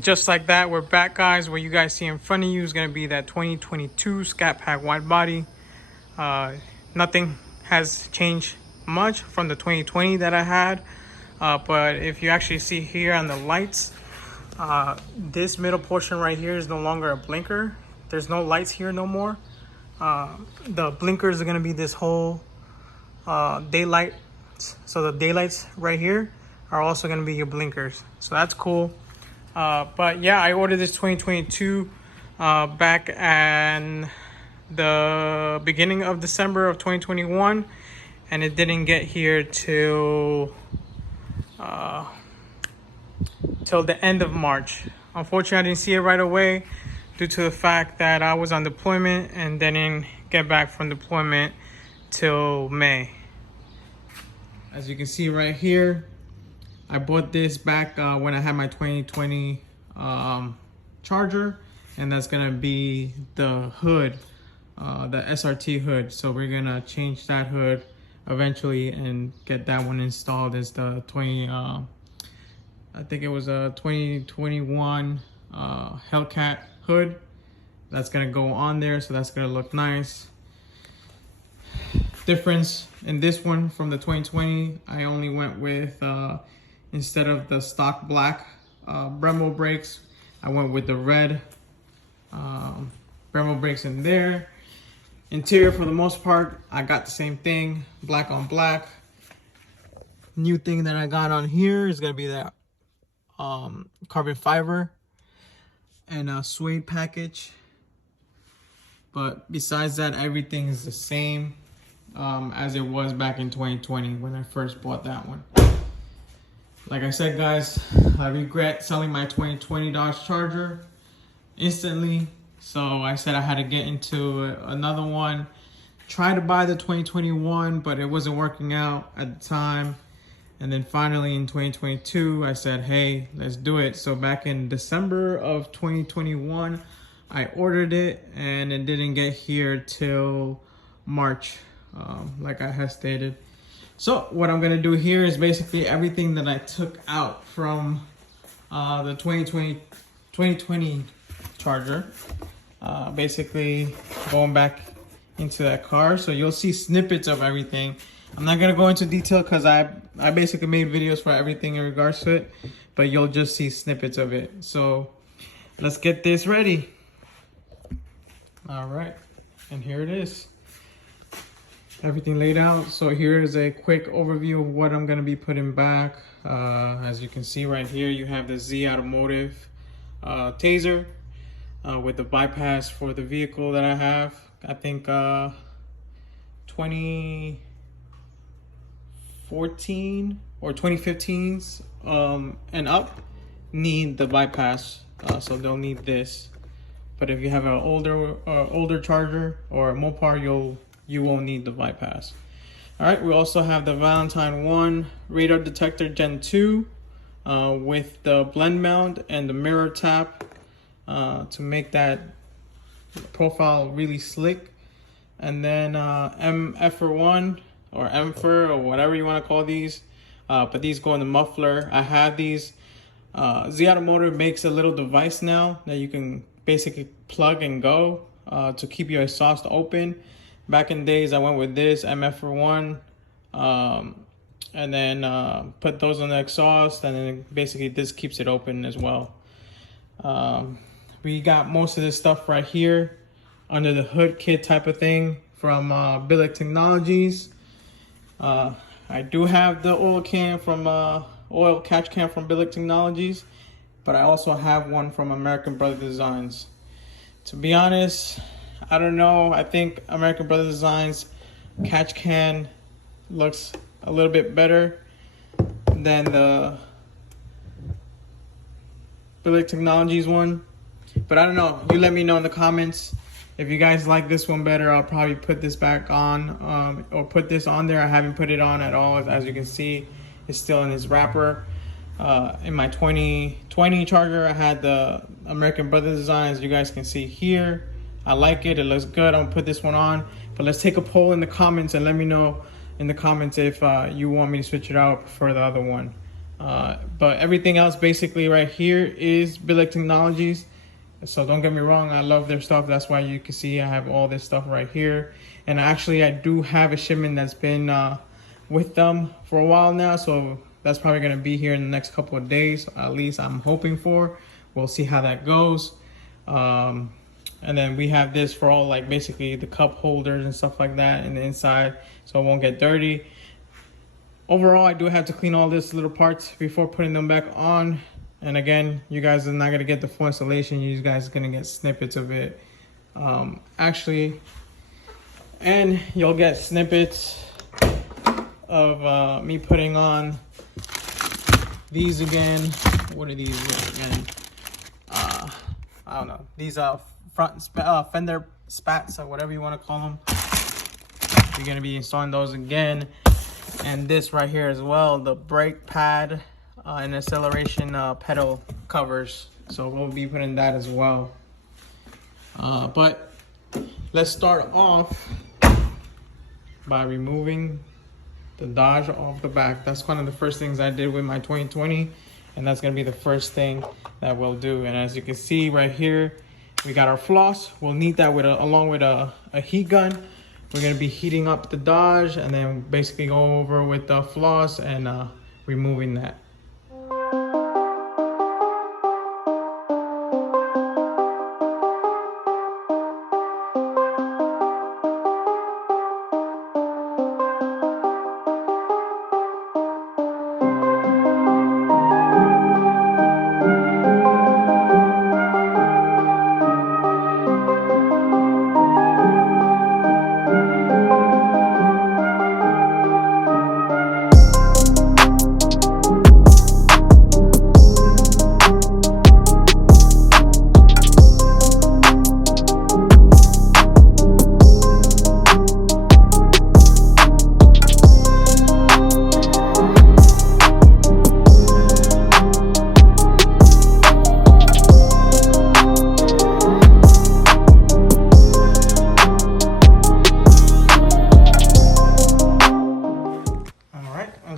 And just like that, we're back, guys. What you guys see in front of you is going to be that 2022 ScatPack Widebody. Nothing has changed much from the 2020 that I had. But if you actually see here on the lights, this middle portion right here is no longer a blinker. There's no lights here no more. The blinkers are going to be this whole daylight. So the daylights right here are also going to be your blinkers. So that's cool. But yeah, I ordered this 2022 back in the beginning of December of 2021, and it didn't get here till the end of March. Unfortunately, I didn't see it right away due to the fact that I was on deployment and didn't get back from deployment till May. As you can see right here, I bought this back when I had my 2020 charger, and that's gonna be the hood, the SRT hood. So we're gonna change that hood eventually and get that one installed as the I think it was a 2021 Hellcat hood. That's gonna go on there, so that's gonna look nice. Difference in this one from the 2020, I only went with instead of the stock black Brembo brakes, I went with the red Brembo brakes in there. Interior, for the most part, I got the same thing, black on black. New thing that I got on here is gonna be that carbon fiber and a suede package. But besides that, everything is the same as it was back in 2020 when I first bought that one. Like I said, guys, I regret selling my 2020 Dodge Charger instantly. So I said I had to get into another one. Tried to buy the 2021, but it wasn't working out at the time. And then finally in 2022, I said, hey, let's do it. So back in December of 2021, I ordered it, and it didn't get here till March, like I had stated. So what I'm gonna do here is basically everything that I took out from the 2020 charger, basically going back into that car. So you'll see snippets of everything. I'm not gonna go into detail because I basically made videos for everything in regards to it, but you'll just see snippets of it. So let's get this ready. All right, and here it is. Everything laid out. So here is a quick overview of what I'm gonna be putting back. As you can see right here, you have the ZAutomotives Tazer with the bypass for the vehicle that I have. I think 2014 or 2015s and up need the bypass, so they'll need this. But if you have an older charger or a Mopar, you won't need the bypass. All right, we also have the Valentine 1 radar detector Gen 2 with the Blendmount and the Mirrortap to make that profile really slick. And then MFER1 or MFER or whatever you want to call these, but these go in the muffler. I have these. ZAutomotives makes a little device now that you can basically plug and go to keep your exhaust open. Back in days, I went with this MFER1 and then put those on the exhaust, and then basically this keeps it open as well. We got most of this stuff right here under the hood kit type of thing from Billet Technologies. I do have the oil catch can from Billet Technologies, but I also have one from American Brother Designs. To be honest, I don't know. I think American Brother Designs catch can looks a little bit better than the Billet Technologies one. But I don't know. You let me know in the comments. If you guys like this one better, I'll probably put this back on or put this on there. I haven't put it on at all. As you can see, it's still in its wrapper. In my 2020 charger, I had the American Brother Design, as you guys can see here. I like it. It looks good. I'm gonna put this one on. But let's take a poll in the comments and let me know in the comments if you want me to switch it out for the other one. But everything else basically right here is Billet Technologies. So don't get me wrong, I love their stuff. That's why you can see I have all this stuff right here. And actually I do have a shipment that's been with them for a while now. So that's probably gonna be here in the next couple of days. At least I'm hoping for. We'll see how that goes. And then we have this for all like basically the cup holders and stuff like that in the inside, so it won't get dirty. Overall, I do have to clean all this little parts before putting them back on. And again, you guys are not gonna get the full installation. You guys are gonna get snippets of it. Actually, and you'll get snippets of me putting on these again. What are these again? I don't know. These are front fender spats or whatever you want to call them. You're gonna be installing those again. And this right here as well, the brake pad and acceleration pedal covers. So we'll be putting that as well. But let's start off by removing the Dodge off the back. That's one of the first things I did with my 2020, and that's gonna be the first thing that we'll do. And as you can see right here, we got our floss. We'll need that with along with a heat gun. We're gonna be heating up the Dodge and then basically go over with the floss and removing that.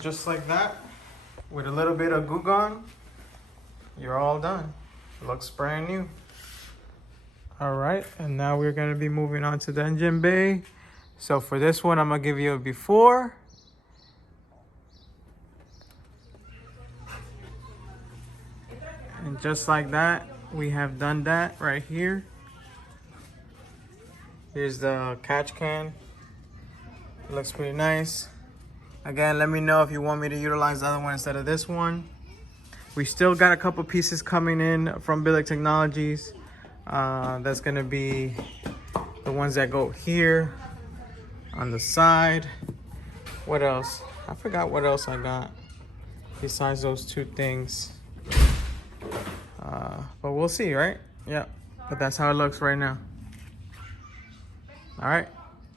Just like that, with a little bit of glue gun, you're all done. It looks brand new. All right, and now we're gonna be moving on to the engine bay. So for this one, I'm gonna give you a before. And just like that, we have done that right here. Here's the catch can. It looks pretty nice. Again, let me know if you want me to utilize the other one instead of this one. We still got a couple pieces coming in from Billet Technologies. That's gonna be the ones that go here on the side. What else? I forgot what else I got besides those two things. But we'll see, right? Yeah, but that's how it looks right now. All right,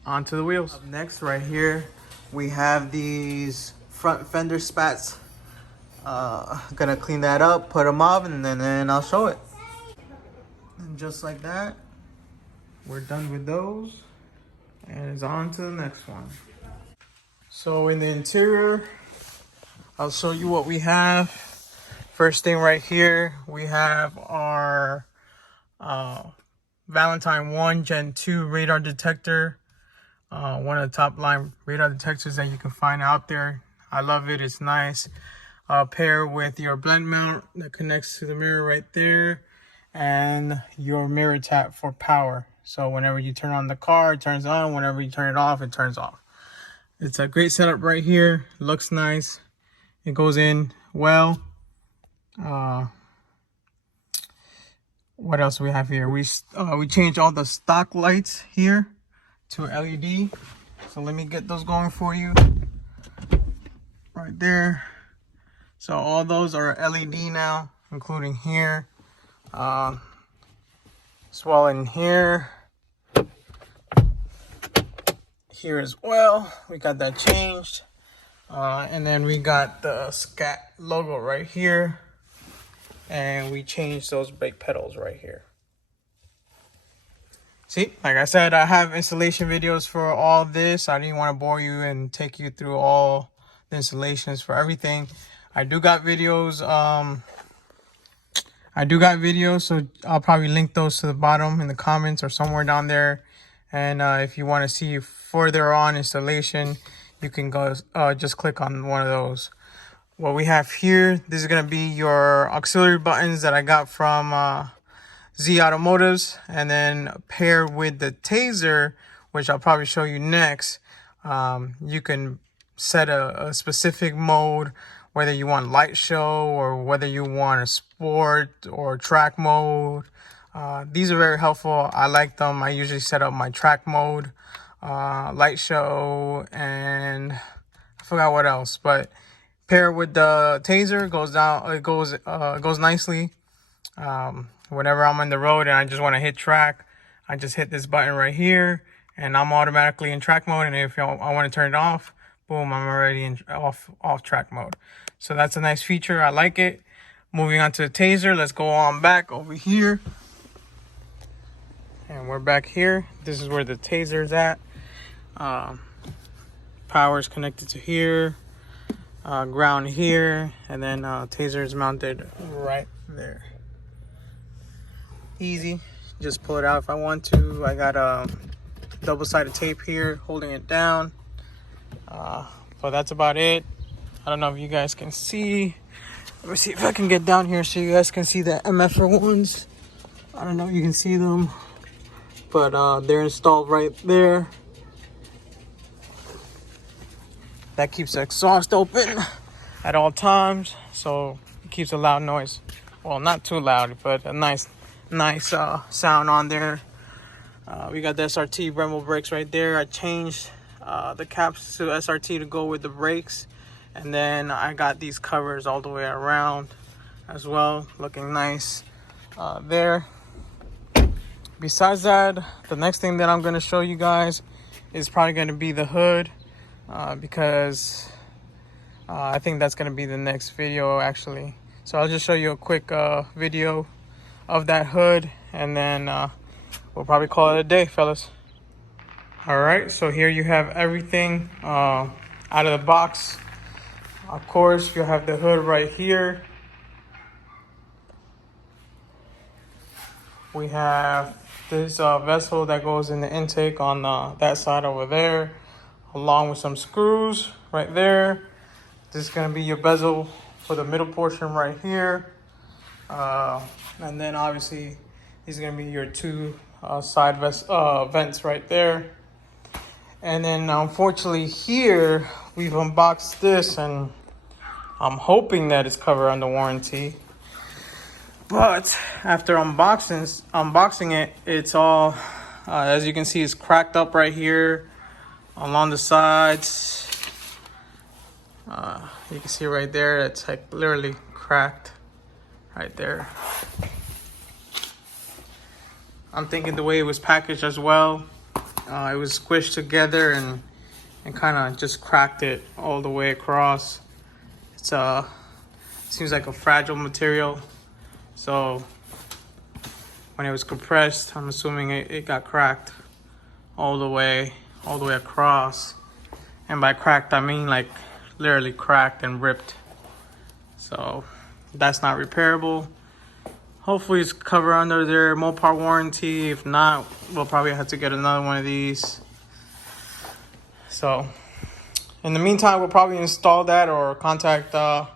on to the wheels. Up next, right here, we have these front fender spats. Gonna clean that up, put them up, and then I'll show it. And just like that, we're done with those, and it's on to the next one. So in the interior, I'll show you what we have. First thing right here, we have our Valentine 1 Gen 2 radar detector. One of the top line radar detectors that you can find out there. I love it, it's nice. Pair with your Blendmount that connects to the mirror right there, and your Mirrortap for power. So whenever you turn on the car, it turns on. Whenever you turn it off, it turns off. It's a great setup right here. Looks nice. It goes in well. What else do we have here? We changed all the stock lights here to LED. So let me get those going for you. Right there. So all those are LED now, including here. As well in here. Here as well. We got that changed. And then we got the Scat logo right here. And we changed those brake pedals right here. See, like I said, I have installation videos for all this. I didn't want to bore you and take you through all the installations for everything. I do got videos. So I'll probably link those to the bottom in the comments or somewhere down there. And if you want to see further on installation, you can go just click on one of those. What we have here, this is gonna be your auxiliary buttons that I got from ZAutomotives, and then paired with the Tazer, which I'll probably show you next. You can set a specific mode, whether you want light show or whether you want a sport or track mode. These are very helpful. I like them. I usually set up my track mode, light show, and I forgot what else, but paired with the Tazer goes nicely. Whenever I'm on the road and I just want to hit track, I just hit this button right here and I'm automatically in track mode. And if I want to turn it off, boom, I'm already in off track mode. So that's a nice feature. I like it. Moving on to the Tazer, let's go on back over here. And we're back here. This is where the Tazer is at. Power is connected to here. Ground here, and then Tazer is mounted right there. Easy, just pull it out if I want to. I got double-sided tape here holding it down, but that's about it. I don't know if you guys can see. Let me see if I can get down here so you guys can see the MFER1s. I don't know if you can see them, but they're installed right there. That keeps the exhaust open at all times, so it keeps a loud noise. Well, not too loud, but a nice sound on there. We got the SRT Brembo brakes right there. I changed the caps to SRT to go with the brakes, and then I got these covers all the way around as well, looking nice there. Besides that, the next thing that I'm going to show you guys is probably going to be the hood. Because I think that's going to be the next video actually. So I'll just show you a quick video of that hood, and then we'll probably call it a day, fellas. Alright, so here you have everything out of the box. Of course, you have the hood right here. We have this vessel that goes in the intake on that side over there, along with some screws right there. This is going to be your bezel for the middle portion right here. And then obviously these are going to be your two side vents right there. And then unfortunately here we've unboxed this, and I'm hoping that it's covered under warranty. But after unboxing it, it's all, as you can see, it's cracked up right here along the sides. You can see right there, it's like literally cracked right there. I'm thinking the way it was packaged as well, it was squished together and kind of just cracked it all the way across. It's seems like a fragile material, so when it was compressed, I'm assuming it got cracked all the way across. And by cracked, I mean like literally cracked and ripped. So that's not repairable. Hopefully it's covered under their Mopar warranty. If not, we'll probably have to get another one of these. So in the meantime, we'll probably install that or contact the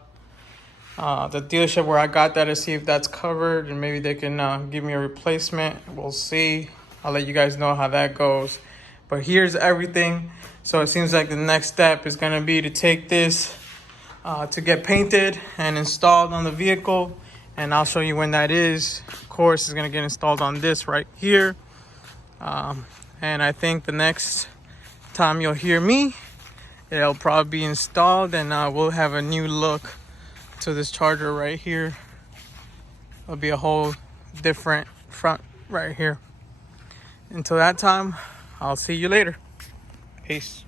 dealership where I got that to see if that's covered, and maybe they can give me a replacement. We'll see. I'll let you guys know how that goes. But here's everything. So it seems like the next step is going to be to take this to get painted and installed on the vehicle. And I'll show you when that is. Of course, it's going to get installed on this right here. And I think the next time you'll hear me, it'll probably be installed, and we'll have a new look to this charger right here. It'll be a whole different front right here. Until that time, I'll see you later. Peace.